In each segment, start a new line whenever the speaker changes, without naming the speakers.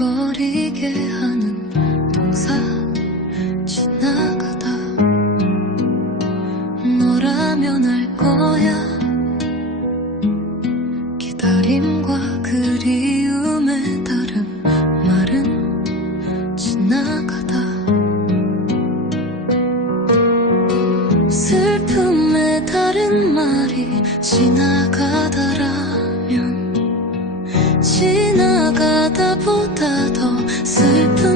웅얼거리게 하는 동사 지나가다. 너라면 알 거야. 기다림과 그리움의 다른 말은 지나가다. 슬픔의 다른 말이 지나가 지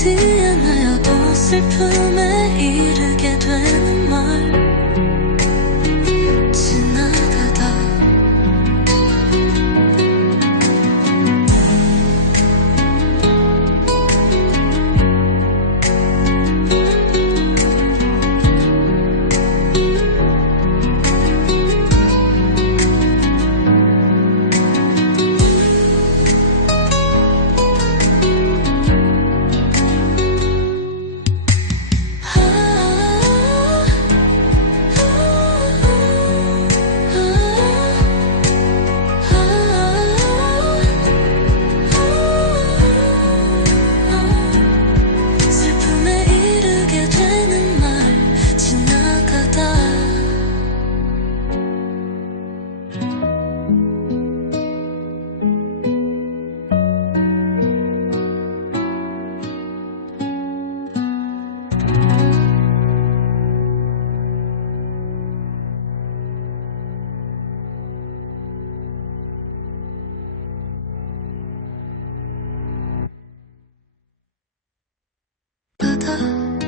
슬픔에 이르게 된